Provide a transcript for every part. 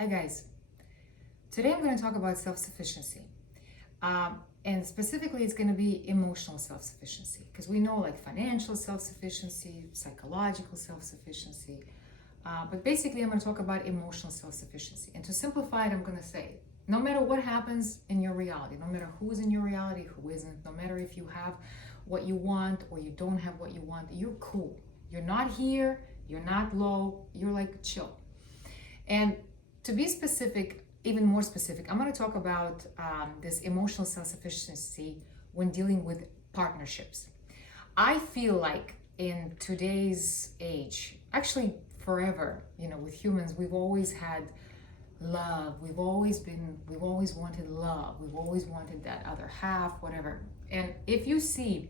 Hi guys, today I'm going to talk about self-sufficiency, and specifically it's going to be emotional self-sufficiency, because we know like financial self-sufficiency, psychological self-sufficiency, but basically I'm going to talk about emotional self-sufficiency. And to simplify it, I'm going to say no matter what happens in your reality, no matter who's in your reality, who isn't, no matter if you have what you want or you don't have what you want, you're cool. You're not here, you're not low, you're like chill. And to be specific, even more specific, I'm going to talk about this emotional self-sufficiency when dealing with partnerships. I feel like in today's age, actually forever, with humans, we've always had love. We've always wanted love. We've always wanted that other half, whatever. And if you see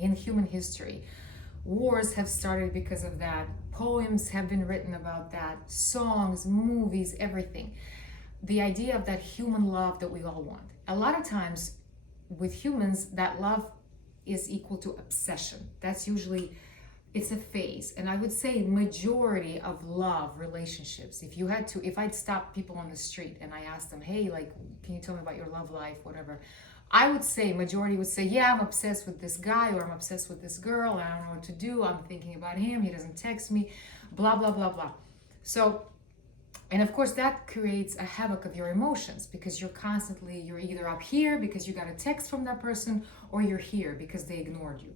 in human history, wars have started because of that. Poems have been written about that. Songs, movies, everything. The idea of that human love that we all want. A lot of times with humans, that love is equal to obsession. That's usually, it's a phase. And I would say majority of love relationships, if I'd stop people on the street and I asked them, hey, like, can you tell me about your love life, whatever, I would say majority would say, yeah, I'm obsessed with this guy, or I'm obsessed with this girl, and I don't know what to do. I'm thinking about him. He doesn't text me, blah, blah, blah, blah. So, and of course that creates a havoc of your emotions, because you're either up here because you got a text from that person, or you're here because they ignored you.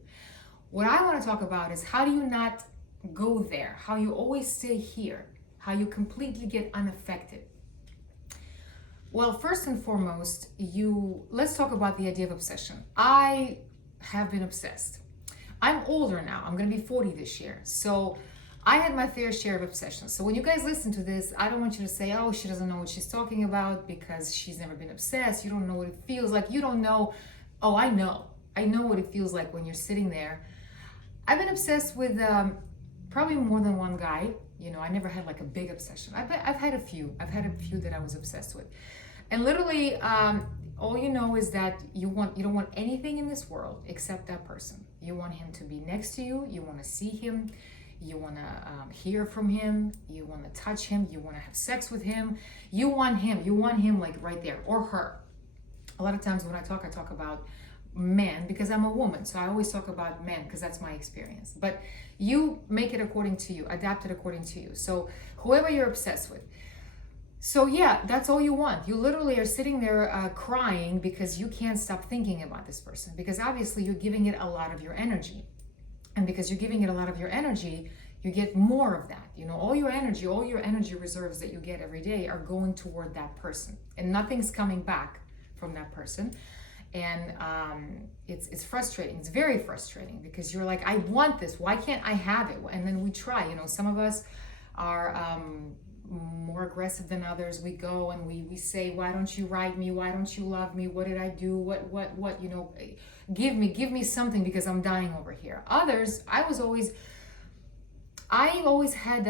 What I want to talk about is how do you not go there? How you always stay here? How you completely get unaffected? Well, first and foremost, let's talk about the idea of obsession. I have been obsessed. I'm older now. I'm going to be 40 this year. So I had my fair share of obsessions. So when you guys listen to this, I don't want you to say, oh, she doesn't know what she's talking about because she's never been obsessed. You don't know what it feels like. You don't know. Oh, I know. I know what it feels like when you're sitting there. I've been obsessed with probably more than one guy. I never had like a big obsession. I've had a few. I've had a few that I was obsessed with. And literally, all you know is that you don't want anything in this world except that person. You want him to be next to you. You want to see him. You want to hear from him. You want to touch him. You want to have sex with him. You want him. You want him like right there, or her. A lot of times when I talk about men because I'm a woman. So I always talk about men because that's my experience. But you make it according to you, adapt it according to you. So whoever you're obsessed with. So yeah, that's all you want. You literally are sitting there crying because you can't stop thinking about this person, because obviously you're giving it a lot of your energy. And because you're giving it a lot of your energy, you get more of that. All your energy reserves that you get every day are going toward that person, and nothing's coming back from that person. And it's frustrating. It's very frustrating, because you're like, I want this. Why can't I have it? And then we try. Some of us are more aggressive than others. We go and we say, why don't you write me? Why don't you love me? What did I do? What? Give me something, because I'm dying over here. Others, I always had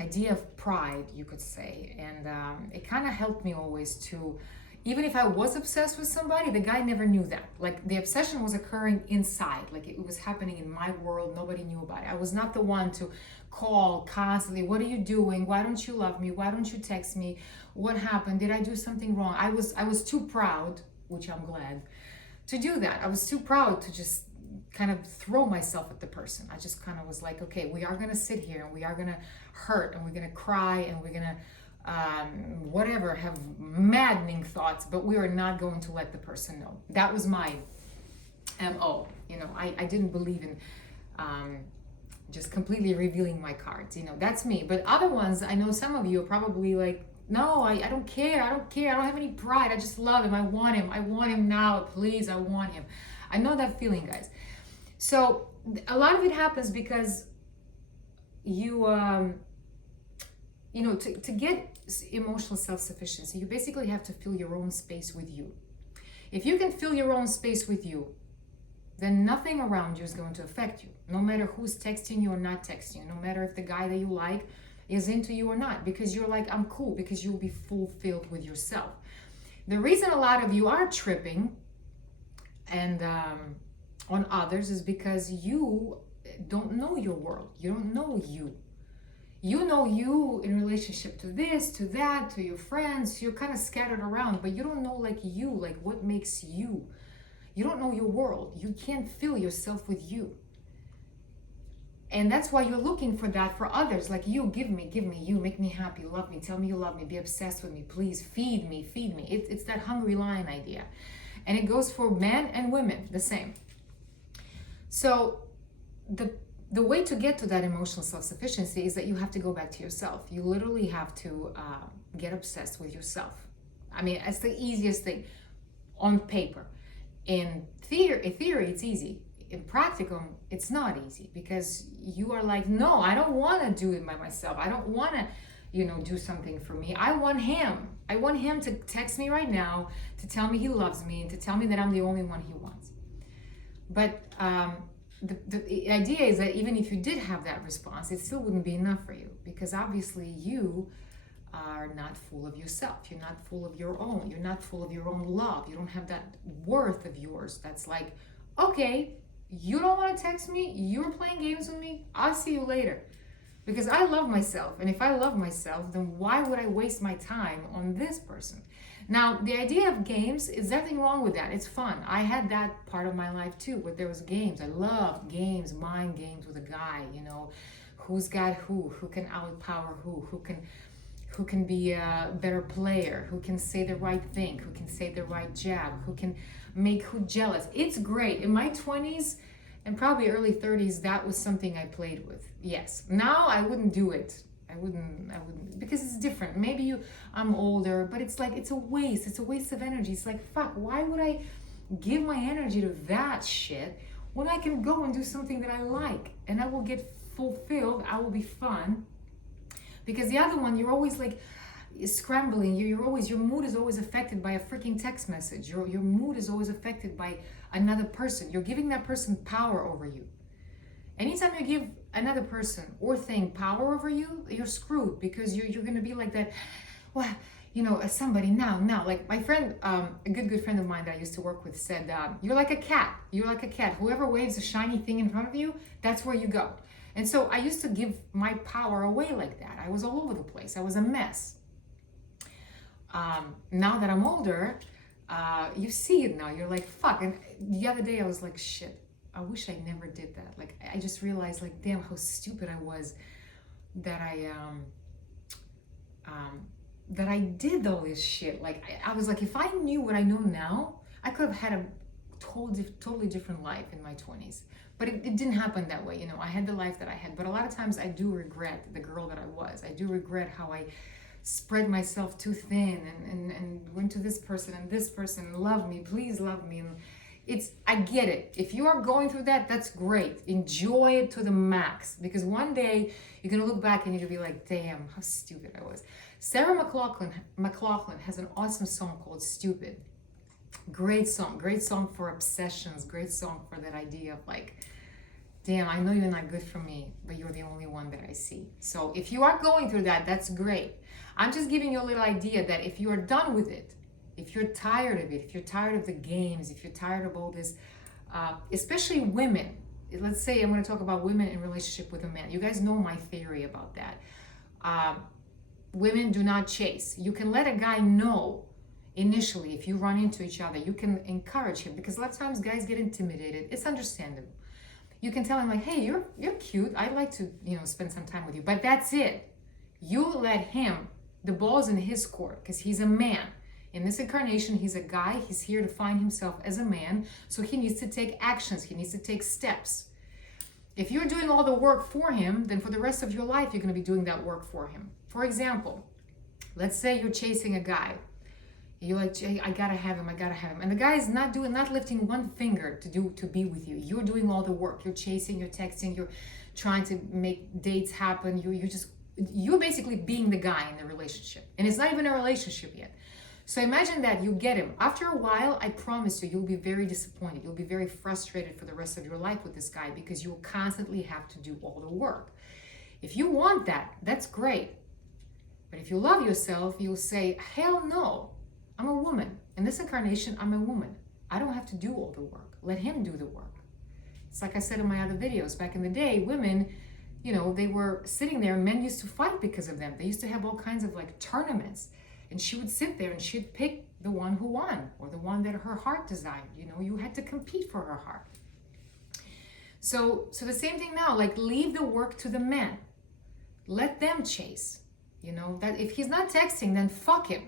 idea of pride, you could say, and it kind of helped me always to. Even if I was obsessed with somebody, the guy never knew that. Like, the obsession was occurring inside. Like, it was happening in my world. Nobody knew about it. I was not the one to call constantly. What are you doing? Why don't you love me? Why don't you text me? What happened? Did I do something wrong? I was too proud, which I'm glad, to do that. I was too proud to just kind of throw myself at the person. I just kind of was like, okay, we are going to sit here and we are going to hurt and we're going to cry and we're going to whatever, have maddening thoughts, but we are not going to let the person know. That was my MO. I didn't believe in just completely revealing my cards. That's me. But other ones, I know some of you are probably like, no, I don't care. I don't have any pride. I just love him. I want him now. Please, I want him. I know that feeling, guys. So a lot of it happens because to get emotional self-sufficiency, you basically have to fill your own space with you. If you can fill your own space with you, then nothing around you is going to affect you. No matter who's texting you or not texting you, no matter if the guy that you like is into you or not, because you're like, I'm cool, because you'll be fulfilled with yourself. The reason a lot of you are tripping and on others is because you don't know your world. You don't know you. You know you in relationship to this, to that, to your friends. You're kind of scattered around, but you don't know like you, like what makes you. You don't know your world. You can't fill yourself with you. And that's why you're looking for that for others. Like you, give me you, make me happy, love me, tell me you love me, be obsessed with me, please feed me, feed me. It's that hungry lion idea. And it goes for men and women, the same. So the way to get to that emotional self-sufficiency is that you have to go back to yourself. You literally have to get obsessed with yourself. I mean, it's the easiest thing on paper. In theory, it's easy. In practicum, it's not easy because you are like, no, I don't want to do it by myself. I don't want to, do something for me. I want him. I want him to text me right now to tell me he loves me and to tell me that I'm the only one he wants. But the idea is that even if you did have that response, it still wouldn't be enough for you because obviously you are not full of yourself. You're not full of your own. You're not full of your own love. You don't have that worth of yours that's like, okay, you don't want to text me? You're playing games with me? I'll see you later. Because I love myself. And if I love myself, then why would I waste my time on this person? Now, the idea of games, is nothing wrong with that. It's fun. I had that part of my life too, where there was games. I loved games, mind games with a guy, who's got who can outpower who can be a better player, who can say the right thing, who can say the right jab, who can make who jealous. It's great. In my 20s and probably early 30s, that was something I played with. Yes. Now I wouldn't do it. I wouldn't, because it's different. Maybe I'm older, but it's like, it's a waste. It's a waste of energy. It's like, fuck, why would I give my energy to that shit when I can go and do something that I like and I will get fulfilled, I will be fun. Because the other one, you're always like scrambling. Your mood is always affected by a freaking text message. Your mood is always affected by another person. You're giving that person power over you. Anytime you give another person or thing power over you, you're screwed because you're going to be like that. Well, somebody now. Like my friend, a good friend of mine that I used to work with said, you're like a cat. You're like a cat. Whoever waves a shiny thing in front of you, that's where you go. And so I used to give my power away like that. I was all over the place. I was a mess. Now that I'm older, you see it now. You're like, fuck. And the other day I was like, shit, I wish I never did that. Like, I just realized, like, damn, how stupid I was that I did all this shit. Like, I was like, if I knew what I know now, I could have had a totally different life in my 20s. But it didn't happen that way. I had the life that I had. But a lot of times I do regret the girl that I was. I do regret how I spread myself too thin and went to this person and love me, please love me. And I get it. If you are going through that, that's great. Enjoy it to the max. Because one day you're going to look back and you're going to be like, damn, how stupid I was. Sarah McLachlan has an awesome song called Stupid. Great song for obsessions, great song for that idea of like, damn, I know you're not good for me, but you're the only one that I see. So if you are going through that, that's great. I'm just giving you a little idea that if you are done with it, if you're tired of it, if you're tired of the games, if you're tired of all this, especially women, let's say I'm going to talk about women in relationship with a man. You guys know my theory about that. Women do not chase. You can let a guy know initially, if you run into each other, you can encourage him because a lot of times guys get intimidated. It's understandable. You can tell him like, hey, you're cute. I'd like to, spend some time with you. But that's it. You let him, the ball's in his court because he's a man. In this incarnation, he's a guy. He's here to find himself as a man. So he needs to take actions. He needs to take steps. If you're doing all the work for him, then for the rest of your life, you're going to be doing that work for him. For example, let's say you're chasing a guy. You're like, I gotta have him. And the guy is not lifting one finger to be with you. You're doing all the work. You're chasing, you're texting, you're trying to make dates happen. You're basically being the guy in the relationship. And it's not even a relationship yet. So imagine that you get him. After a while, I promise you, you'll be very disappointed. You'll be very frustrated for the rest of your life with this guy because you'll constantly have to do all the work. If you want that, that's great. But if you love yourself, you'll say, hell no. I'm a woman. In this incarnation, I'm a woman. I don't have to do all the work. Let him do the work. It's like I said in my other videos. Back in the day, women they were sitting there, and men used to fight because of them. They used to have all kinds of like tournaments, and she would sit there and she'd pick the one who won, or the one that her heart desired. You had to compete for her heart. So the same thing now, like, leave the work to the men. Let them chase. That if he's not texting, then fuck him.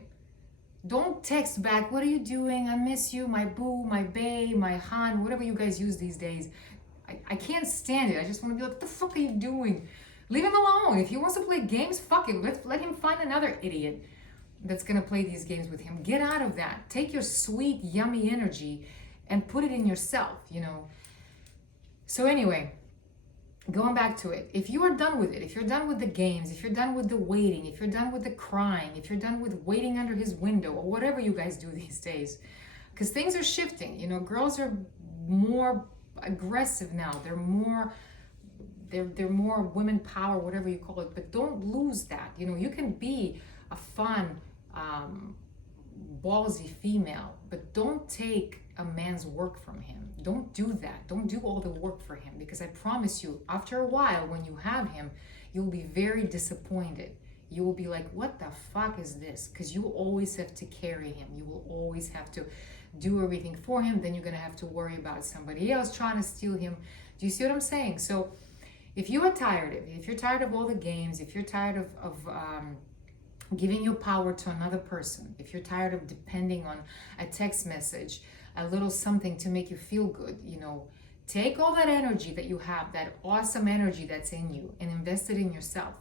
Don't text back, what are you doing? I miss you, my boo, my bae, my han, whatever you guys use these days. I can't stand it. I just want to be like, what the fuck are you doing? Leave him alone. If he wants to play games, fuck him. Let him find another idiot that's going to play these games with him. Get out of that. Take your sweet, yummy energy and put it in yourself, So anyway, going back to it, if you are done with it, if you're done with the games, if you're done with the waiting, if you're done with the crying, if you're done with waiting under his window, or whatever you guys do these days, because things are shifting. Girls are more aggressive now. They're more women power, whatever you call it, but don't lose that. You can be a fun, ballsy female, but don't take a man's work from him. Don't do that. Don't do all the work for him, because I promise you, after a while, when you have him, you'll be very disappointed. You will be like, what the fuck is this? Because you will always have to carry him. You will always have to do everything for him. Then you're going to have to worry about somebody else trying to steal him. Do you see what I'm saying? So if you are tired of it, if you're tired of all the games, if you're tired of giving your power to another person, if you're tired of depending on a text message, a little something to make you feel good, take all that energy that you have, that awesome energy that's in you, and invest it in yourself,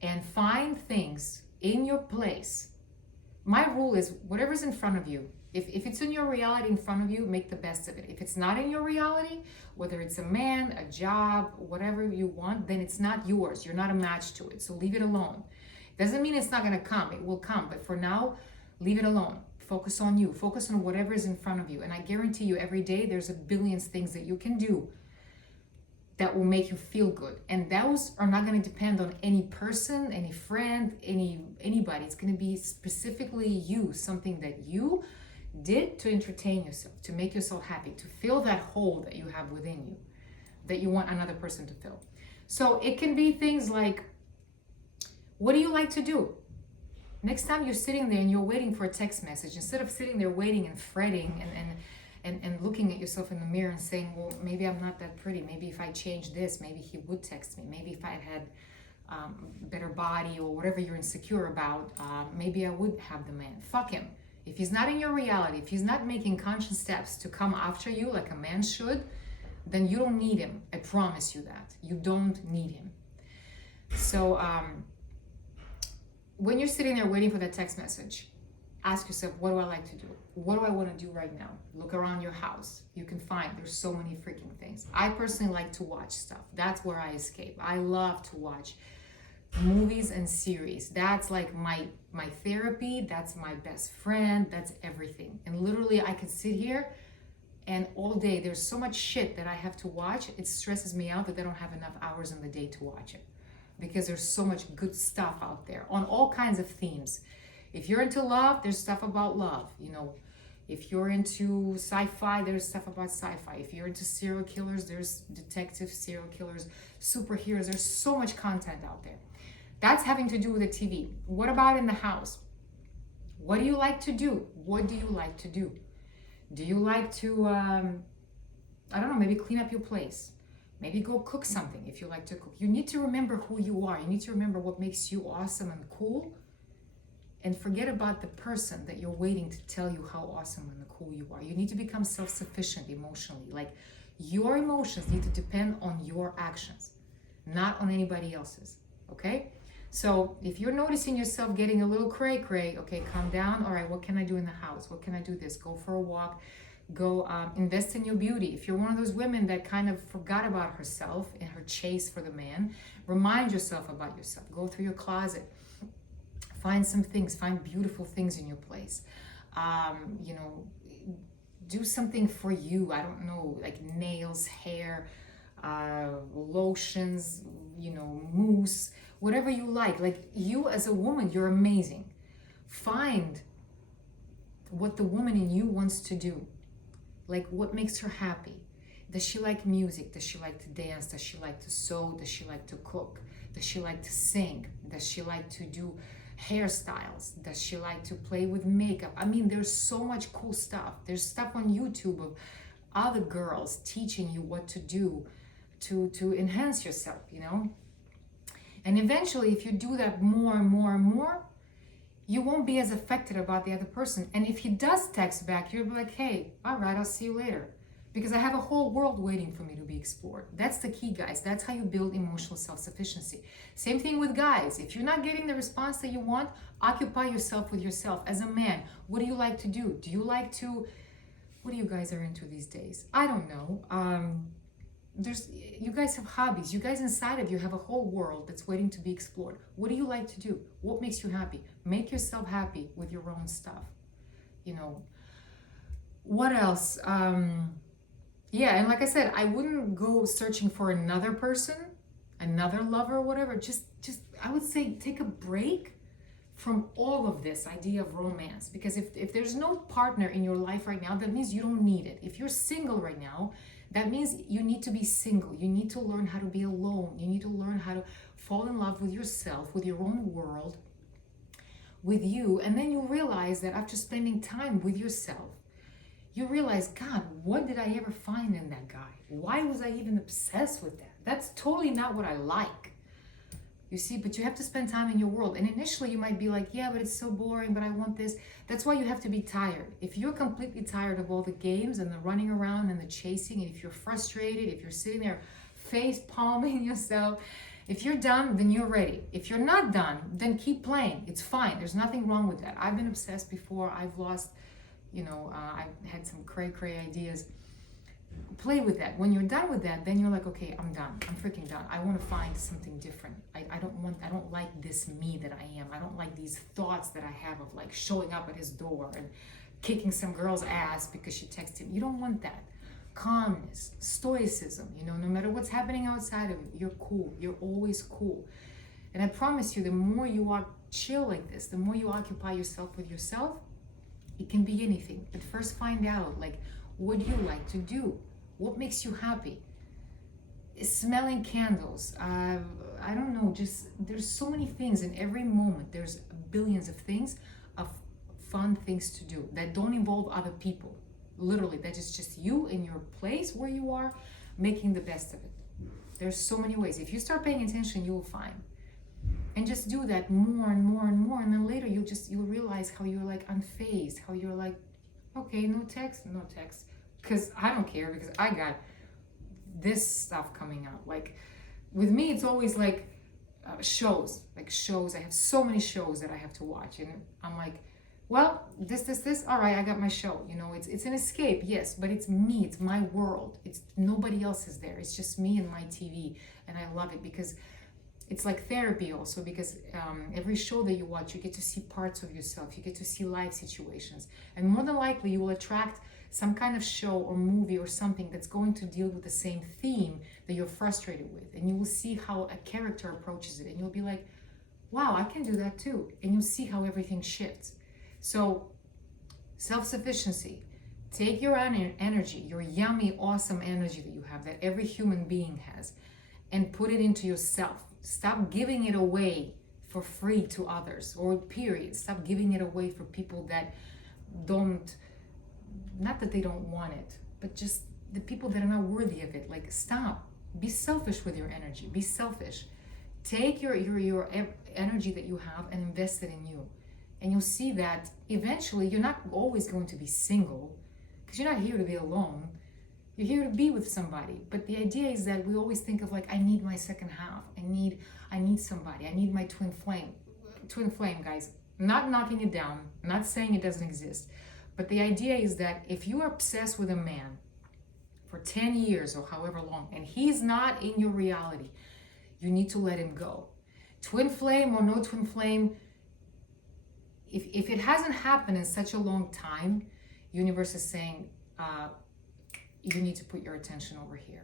and find things in your place. My rule is, whatever's in front of you, if it's in your reality in front of you, make the best of it. If it's not in your reality, whether it's a man, a job, whatever you want, then it's not yours. You're not a match to it. So leave it alone. Doesn't mean it's not going to come. It will come. But for now, leave it alone. Focus on you. Focus on whatever is in front of you. And I guarantee you, every day there's a billion things that you can do that will make you feel good. And those are not going to depend on any person, any friend, anybody. It's going to be specifically you, something that you did to entertain yourself, to make yourself happy, to fill that hole that you have within you, that you want another person to fill. So it can be things like, what do you like to do? Next time you're sitting there and you're waiting for a text message, instead of sitting there waiting and fretting and looking at yourself in the mirror and saying, well, maybe I'm not that pretty. Maybe if I change this, maybe he would text me. Maybe if I had better body, or whatever you're insecure about, maybe I would have the man. Fuck him. If he's not in your reality, if he's not making conscious steps to come after you like a man should, then you don't need him. I promise you that. You don't need him. So when you're sitting there waiting for that text message, ask yourself, what do I like to do? What do I want to do right now? Look around your house. You can find, there's so many freaking things. I personally like to watch stuff. That's where I escape. I love to watch movies and series. That's like my therapy. That's my best friend. That's everything. And literally I could sit here and all day, there's so much shit that I have to watch. It stresses me out that I don't have enough hours in the day to watch it, because there's so much good stuff out there on all kinds of themes. If you're into love, there's stuff about love. If you're into sci-fi, there's stuff about sci-fi. If you're into serial killers, there's detective serial killers, superheroes. There's so much content out there. That's having to do with the TV. What about in the house? What do you like to do? What do you like to do? Do you like to, I don't know, maybe clean up your place? Maybe go cook something if you like to cook. You need to remember who you are. You need to remember what makes you awesome and cool. And forget about the person that you're waiting to tell you how awesome and cool you are. You need to become self-sufficient emotionally. Like, your emotions need to depend on your actions, not on anybody else's. Okay? So if you're noticing yourself getting a little cray-cray, okay, calm down. All right, what can I do in the house? What can I do this? Go for a walk. Go invest in your beauty. If you're one of those women that kind of forgot about herself in her chase for the man, remind yourself about yourself. Go through your closet. Find some things. Find beautiful things in your place. Do something for you. I don't know, like nails, hair, lotions, mousse, whatever you like. Like, you as a woman, you're amazing. Find what the woman in you wants to do. Like, what makes her happy. Does she like music? Does she like to dance? Does she like to sew? Does she like to cook? Does she like to sing? Does she like to do hairstyles? Does she like to play with makeup? I mean, there's so much cool stuff. There's stuff on YouTube of other girls teaching you what to do to enhance yourself, you know? And eventually, if you do that more and more and more, you won't be as affected about the other person. And if he does text back, you'll be like, hey, all right, I'll see you later. Because I have a whole world waiting for me to be explored. That's the key, guys. That's how you build emotional self-sufficiency. Same thing with guys. If you're not getting the response that you want, occupy yourself with yourself. As a man, what do you like to do? Do you like to, what do you guys are into these days? I don't know. You guys have hobbies. You guys inside of you have a whole world that's waiting to be explored. What do you like to do? What makes you happy? Make yourself happy with your own stuff. You know, what else? Yeah, and like I said, I wouldn't go searching for another person, another lover or whatever. Just I would say take a break from all of this idea of romance. Because if there's no partner in your life right now, that means you don't need it. If you're single right now, that means you need to be single. You need to learn how to be alone. You need to learn how to fall in love with yourself, with your own world, with you. And then you realize that after spending time with yourself, you realize, God, what did I ever find in that guy? Why was I even obsessed with that? That's totally not what I like. You see, but you have to spend time in your world. And initially you might be like, yeah, but it's so boring, but I want this. That's why you have to be tired. If you're completely tired of all the games and the running around and the chasing, and if you're frustrated, if you're sitting there face palming yourself, if you're done, then you're ready. If you're not done, then keep playing. It's fine. There's nothing wrong with that. I've been obsessed before. I've lost, I've had some cray ideas. Play with that. When you're done with that, then you're like, okay, I'm done. I'm freaking done. I want to find something different. I don't like this me that I am. I don't like these thoughts that I have of like showing up at his door and kicking some girl's ass because she texted him. You don't want that. Calmness, stoicism, no matter what's happening outside of you, you're cool. You're always cool. And I promise you, the more you are chill like this, the more you occupy yourself with yourself, it can be anything. But first find out, like, what do you like to do? What makes you happy? Smelling candles. I don't know, just there's so many things in every moment. There's billions of things, of fun things to do that don't involve other people. Literally, that is just you in your place where you are, making the best of it. There's so many ways. If you start paying attention, you will find. And just do that more and more and more. And then later you'll realize how you're like unfazed, how you're like, okay, no text. Because I don't care, because I got this stuff coming out. Like with me, it's always like shows. I have so many shows that I have to watch. And I'm like, well, this, all right, I got my show. It's an escape, yes, but it's me, it's my world. It's nobody else is there. It's just me and my TV. And I love it because it's like therapy also, because every show that you watch, you get to see parts of yourself. You get to see life situations. And more than likely, you will attract some kind of show or movie or something that's going to deal with the same theme that you're frustrated with. And you will see how a character approaches it. And you'll be like, wow, I can do that too. And you'll see how everything shifts. So, self-sufficiency. Take your energy, your yummy, awesome energy that you have, that every human being has, and put it into yourself. Stop giving it away for free to others, or period. Stop giving it away for people that don't, not that they don't want it, but just the people that are not worthy of it. Like, stop. Be selfish with your energy. Be selfish. Take your energy that you have and invest it in you. And you'll see that eventually you're not always going to be single, because you're not here to be alone. You're here to be with somebody. But the idea is that we always think of like, I need my second half. I need somebody. I need my twin flame. Twin flame, guys. Not knocking it down. Not saying it doesn't exist. But the idea is that if you are obsessed with a man for 10 years or however long, and he's not in your reality, you need to let him go. Twin flame or no twin flame, if it hasn't happened in such a long time, universe is saying, you need to put your attention over here.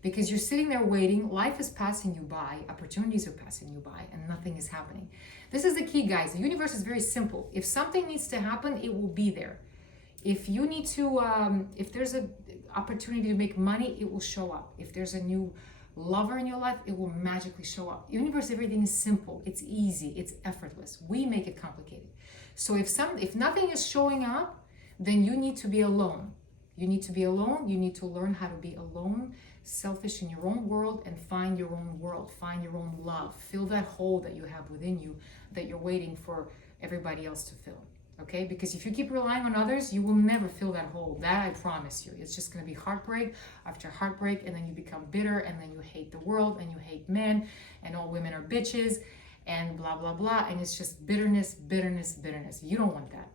Because you're sitting there waiting, life is passing you by, opportunities are passing you by, and nothing is happening. This is the key, guys. The universe is very simple. If something needs to happen, it will be there. If you need to, if there's an opportunity to make money, it will show up. If there's a new lover in your life, it will magically show up. Universe, everything is simple, it's easy, it's effortless. We make it complicated. So if nothing is showing up, then you need to be alone. You need to be alone. You need to learn how to be alone, selfish in your own world, and find your own world, find your own love. Fill that hole that you have within you that you're waiting for everybody else to fill. Okay, because if you keep relying on others, you will never fill that hole. That I promise you. It's just going to be heartbreak after heartbreak, and then you become bitter, and then you hate the world, and you hate men, and all women are bitches, and blah blah blah, and it's just bitterness, bitterness, bitterness. You don't want that.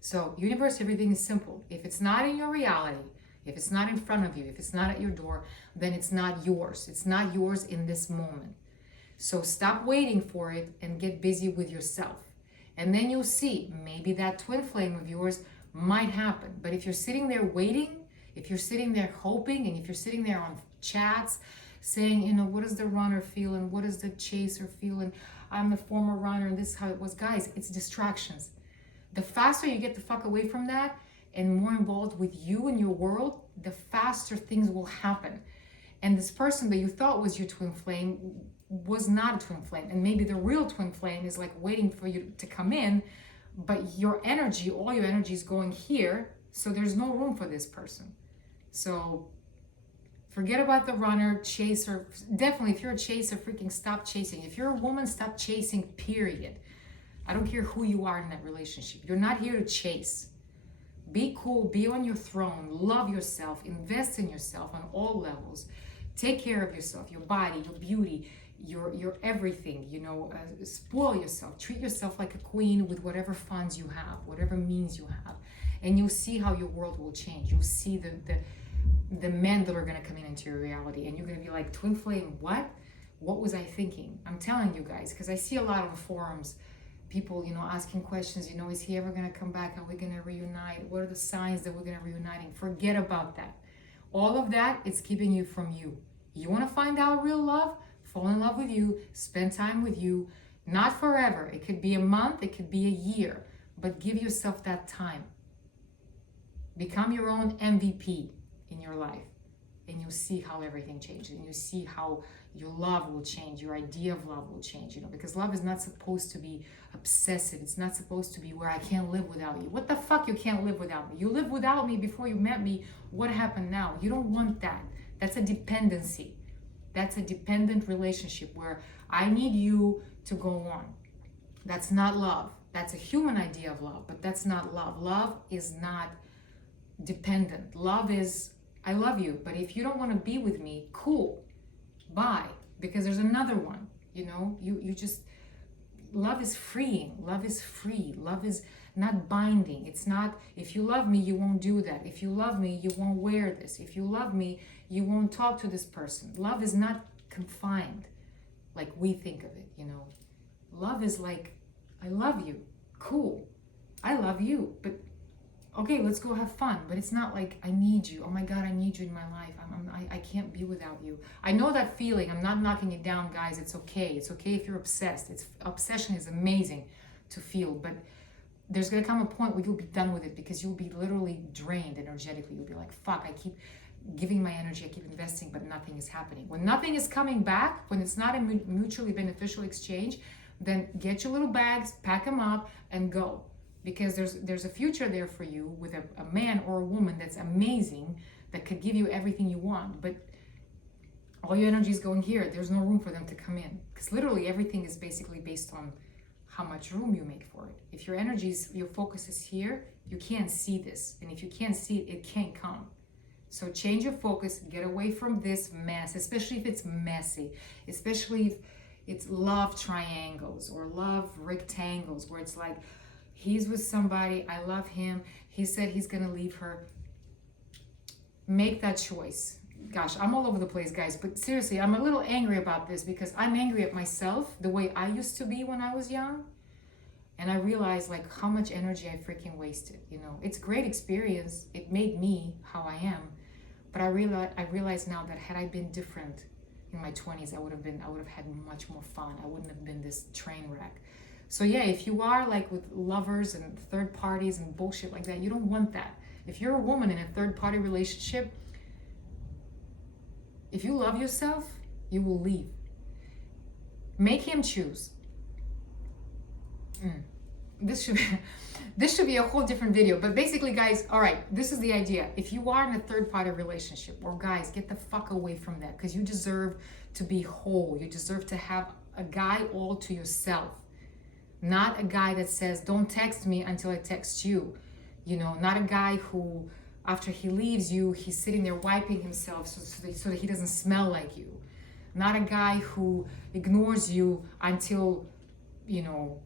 So universe, everything is simple. If it's not in your reality, if it's not in front of you, if it's not at your door, then it's not yours. It's not yours in this moment. So stop waiting for it and get busy with yourself. And then you'll see, maybe that twin flame of yours might happen. But if you're sitting there waiting, if you're sitting there hoping, and if you're sitting there on chats saying, you know, what does the runner feel, and what does the chaser feel, and I'm a former runner, and this is how it was. Guys, it's distractions. The faster you get the fuck away from that and more involved with you and your world, the faster things will happen. And this person that you thought was your twin flame was not a twin flame, and maybe the real twin flame is like waiting for you to come in, but your energy, all your energy is going here, so there's no room for this person. So forget about the runner, chaser. Definitely, if you're a chaser, freaking stop chasing. If you're a woman, stop chasing, period. I don't care who you are in that relationship. You're not here to chase. Be cool, be on your throne, love yourself, invest in yourself on all levels. Take care of yourself, your body, your beauty, your everything, you know, spoil yourself, treat yourself like a queen with whatever funds you have, whatever means you have, and you'll see how your world will change. You'll see the men that are going to come into your reality, and you're going to be like, twin flame, what was I thinking? I'm telling you guys, because I see a lot on forums, people, you know, asking questions, you know, is he ever going to come back? Are we going to reunite? What are the signs that we're going to reuniting? Forget about that. All of that is keeping you from you. You want to find out real love? Fall in love with you, spend time with you, not forever. It could be a month, it could be a year, but give yourself that time. Become your own MVP in your life, and you'll see how everything changes, and you'll see how your love will change, your idea of love will change, you know, because love is not supposed to be obsessive. It's not supposed to be where I can't live without you. What the fuck, you can't live without me? You lived without me before you met me. What happened now? You don't want that. That's a dependency. That's a dependent relationship where I need you to go on. That's not love. That's a human idea of love, but that's not love. Love is not dependent. Love is, I love you, but if you don't want to be with me, cool, bye, because there's another one, you know, you just, love is freeing. Love is free. Love is not binding. It's not, if you love me, you won't do that. If you love me, you won't wear this. If you love me, you won't talk to this person. Love is not confined like we think of it, you know. Love is like, I love you. Cool. I love you. But okay, let's go have fun. But it's not like, I need you. Oh my God, I need you in my life. I can't be without you. I know that feeling. I'm not knocking it down, guys. It's okay. It's okay if you're obsessed. Obsession is amazing to feel, but there's going to come a point where you'll be done with it, because you'll be literally drained energetically. You'll be like, fuck, I keep giving my energy, I keep investing, but nothing is happening. When nothing is coming back, when it's not a mutually beneficial exchange, then get your little bags, pack them up, and go. Because there's a future there for you with a man or a woman that's amazing, that could give you everything you want, but all your energy is going here. There's no room for them to come in, because literally everything is basically based on how much room you make for it. If your your focus is here, you can't see this, and if you can't see it, it can't come. So change your focus, get away from this mess, especially if it's messy, especially if it's love triangles or love rectangles, where it's like, he's with somebody, I love him, he said he's gonna leave her. Make that choice. Gosh, I'm all over the place, guys, but seriously, I'm a little angry about this, because I'm angry at myself, the way I used to be when I was young. And I realized like how much energy I freaking wasted, you know. It's a great experience. It made me how I am. But I realize now that had I been different in my 20s, I would have had much more fun. I wouldn't have been this train wreck. So yeah, if you are like with lovers and third parties and bullshit like that, you don't want that. If you're a woman in a third party relationship, if you love yourself, you will leave. Make him choose. This should be, this should be a whole different video. But basically, guys, all right, this is the idea. If you are in a third party relationship, or guys, get the fuck away from that, because you deserve to be whole. You deserve to have a guy all to yourself. Not a guy that says, don't text me until I text you. You know, not a guy who, after he leaves you, he's sitting there wiping himself so that he doesn't smell like you. Not a guy who ignores you until, you know,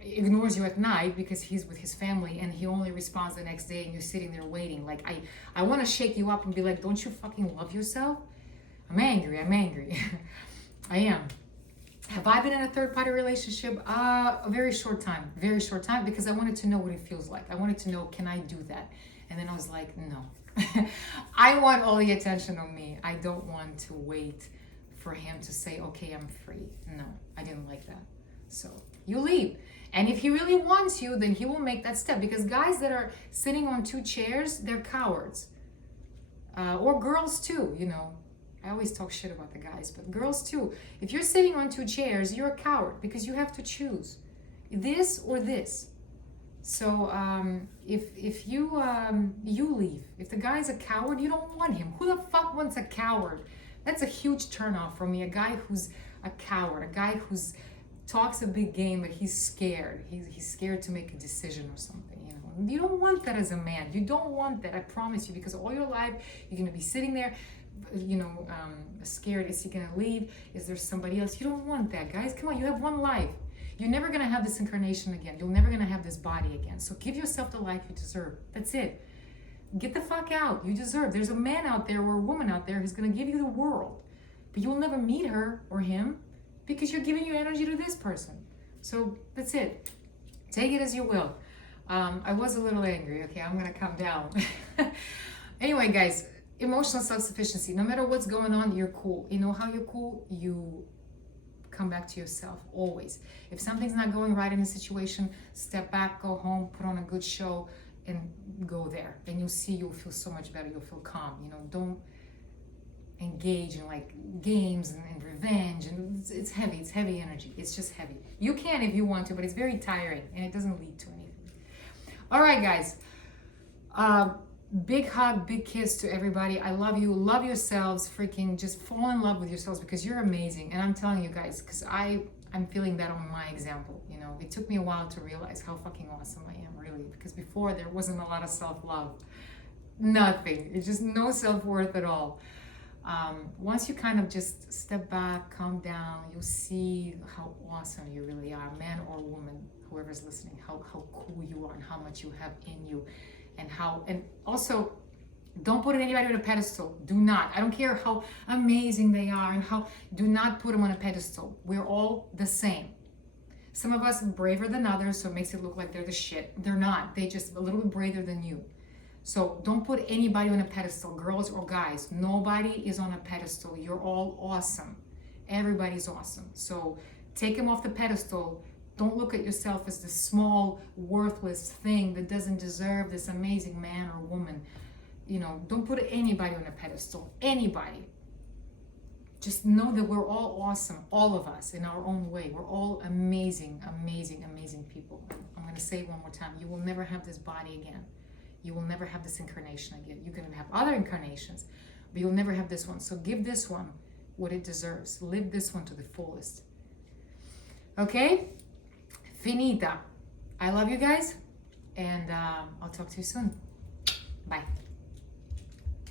ignores you at night because he's with his family and he only responds the next day and you're sitting there waiting. Like, I want to shake you up and be like, don't you fucking love yourself? I'm angry. I am. Have I been in a third party relationship? A very short time, because I wanted to know what it feels like. I wanted to know, can I do that? And then I was like, no. I want all the attention on me. I don't want to wait for him to say, okay, I'm free. No, I didn't like that. So you leave. And if he really wants you, then he will make that step. Because guys that are sitting on two chairs, they're cowards. Or girls too, you know. I always talk shit about the guys, but girls too. If you're sitting on two chairs, you're a coward because you have to choose this or this. So if you you leave. If the guy's a coward, you don't want him. Who the fuck wants a coward? That's a huge turnoff for me. A guy who's a coward, a guy who's talks a big game, but he's scared. He's scared to make a decision or something. You know, you don't want that as a man. You don't want that. I promise you, because all your life you're gonna be sitting there, you know, scared. Is he gonna leave? Is there somebody else? You don't want that, guys. Come on, you have one life. You're never gonna have this incarnation again. You're never gonna have this body again. So give yourself the life you deserve. That's it. Get the fuck out. You deserve. There's a man out there or a woman out there who's gonna give you the world, but you'll never meet her or him because you're giving your energy to this person. So that's it. Take it as you will. I was a little angry. Okay, I'm gonna calm down. Anyway, guys. Emotional self-sufficiency. No matter what's going on, you're cool. You know how you're cool? You come back to yourself always. If something's not going right in a situation, step back, go home, put on a good show, and go there. And you'll see you'll feel so much better. You'll feel calm. You know, don't engage in like games and revenge. And it's heavy. It's heavy energy. It's just heavy. You can if you want to, but it's very tiring and it doesn't lead to anything. All right, guys. Big hug, big kiss to everybody. I love you. Love yourselves. Freaking just fall in love with yourselves because you're amazing. And I'm telling you guys, because I'm feeling that on my example. You know, it took me a while to realize how fucking awesome I am, really. Because before there wasn't a lot of self-love. Nothing. It's just no self-worth at all. Once you kind of just step back, calm down, you'll see how awesome you really are, man or woman, whoever's listening, how cool you are and how much you have in you. And also, don't put anybody on a pedestal. Do not. I don't care how amazing they are and do not put them on a pedestal. We're all the same. Some of us are braver than others, so it makes it look like they're the shit. They're not. They're just a little bit braver than you. So don't put anybody on a pedestal, girls or guys. Nobody is on a pedestal. You're all awesome. Everybody's awesome. So take them off the pedestal. Don't look at yourself as this small, worthless thing that doesn't deserve this amazing man or woman. You know, don't put anybody on a pedestal. Anybody. Just know that we're all awesome, all of us, in our own way. We're all amazing, amazing, amazing people. I'm going to say it one more time. You will never have this body again. You will never have this incarnation again. You're going to have other incarnations, but you'll never have this one. So give this one what it deserves. Live this one to the fullest. Okay? Finita. I love you guys, and I'll talk to you soon.